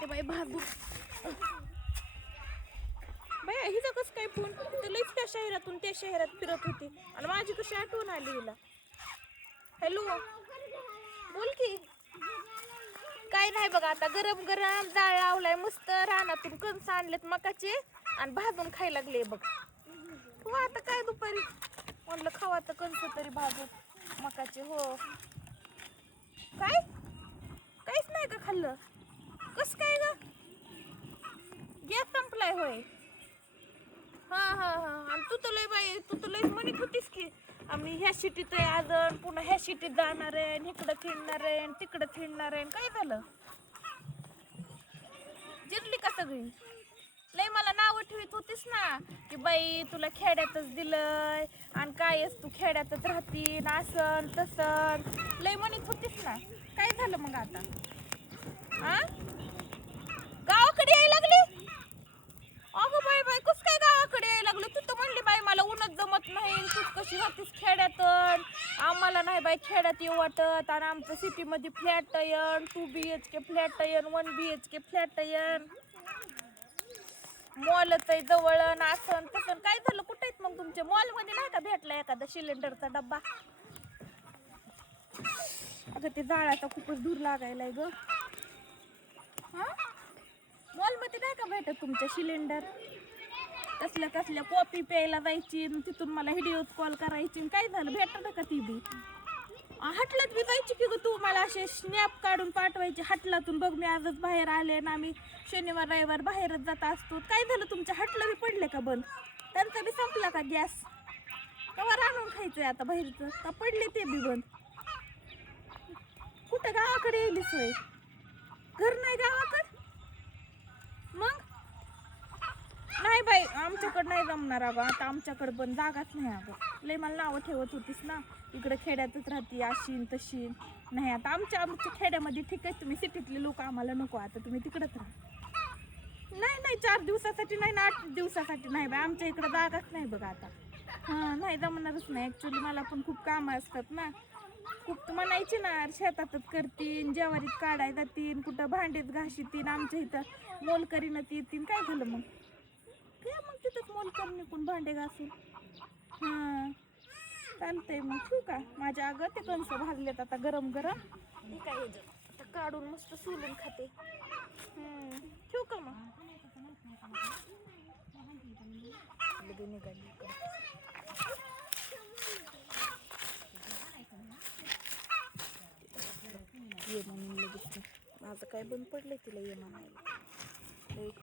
घेते बाई भाजून. बाई हिचा कसं काय फोन लईच त्या शहरातून त्या शहरात फिरत होती आणि माझी कशी आठवण आली हिला. हॅलो बोल की. काय नाही बघा आता गरम गरम डाळ लावलाय मस्त रानातून कणस आणलेत मकाचे आणि भाजून खायला लागले बघ. हो आता काय दुपारी म्हणलं खावा तर कणस तरी भाजून मकाचे. हो काय काहीच नाही का खाल्लं. कस काय ग गॅस संपलाय होय. हा हा हा आणि तू तर लय बाई तू तर लय म्हणत होतीस की आम्ही ह्या सिटीत आहे अजून पुन्हा ह्या सिटीत जाणार आहे इकडं फिरणार आहे तिकडं फिरणार आहे. काय झालं जिरली का सगळी. लय मला नावं ठेवीत होतीस ना की बाई तुला खेड्यातच दिलंय आणि कायच तू खेड्यातच राहतीन असन तसन लय म्हणत होतीस ना. काय झालं मग आता आ गावाकडे यायला लागली. अगं बाई बाई कस काय गावाकडे यायला लागलं. तू तर म्हणली बाई मला उन्हात जमत नाही तूच कशी राहतीस खेड्यात. आम्हाला नाही बाई खेड्यात येऊ वाटत आणि आमचं सिटीमध्ये फ्लॅट येन 2 BHK फ्लॅट येन 1 BHK फ्लॅट येन मॉलच आहे जवळ नासन तसन. काय झालं कुठे आहेत मग तुमच्या मॉलमध्ये नाही का भेटला एखादा सिलेंडरचा डब्बा. अगं ते जाळाचा खूपच दूर लागायलाय ग. हा मॉलमध्ये नाही का भेटत तुमच्या सिलेंडर. कसल्या कसल्या कॉफी प्यायला जायची तिथून मला व्हिडिओ कॉल करायची. काय झालं भेटत का ती बी. हटलात बी जायची की ग तू मला असे स्नॅप काढून पाठवायचे हटलातून बघ मी आजच बाहेर आले ना आम्ही शनिवार रविवार बाहेरच जात असतो. काय झालं तुमच्या हटलं बी पडले का बंद. त्यांचा बी संपला का गॅस. कवर आणून खायचंय आता बाहेरचं का पडले ते बी बंद. कुठं गावाकडे येईल सोय घर नाही गावाकडे. मग नाही बाई आमच्याकडं नाही जमणार अगं आता आमच्याकडं पण जागाच नाही अगं. लय मला नावं ठेवत होतीस ना इकडे खेड्यातच राहते अशीन तशीन. नाही आता आमच्या खेड्यामध्ये ठीक आहे तुम्ही सिटीतले लोक आम्हाला नको आता तुम्ही तिकडंच राहा. नाही नाही 4 दिवसासाठी नाही ना 8 दिवसासाठी नाही बाई आमच्या इकडं जागाच नाही बघा आता. हां नाही जमणारच नाही ॲक्च्युली मला पण खूप कामं असतात ना. खूप म्हणायची ना शेतातच करतीन ज्वारीत काढाय जातीन कुठं भांडीत घाशीतीन आमच्या इथं मोलकरीनच येतीन. काय झालं मग काय मग तिथंच मोलकर निघून भांडे घासून. हां चालतंय मग ठेवू का. माझ्या अगं ते कणसं भाजलेत आता गरम गरम मी काय आता काढून मस्त सोलून खाते. ठेवू का मग. ये म्हणून लगेच माझं काय बंद पडलंय तिला ये म्हणायला.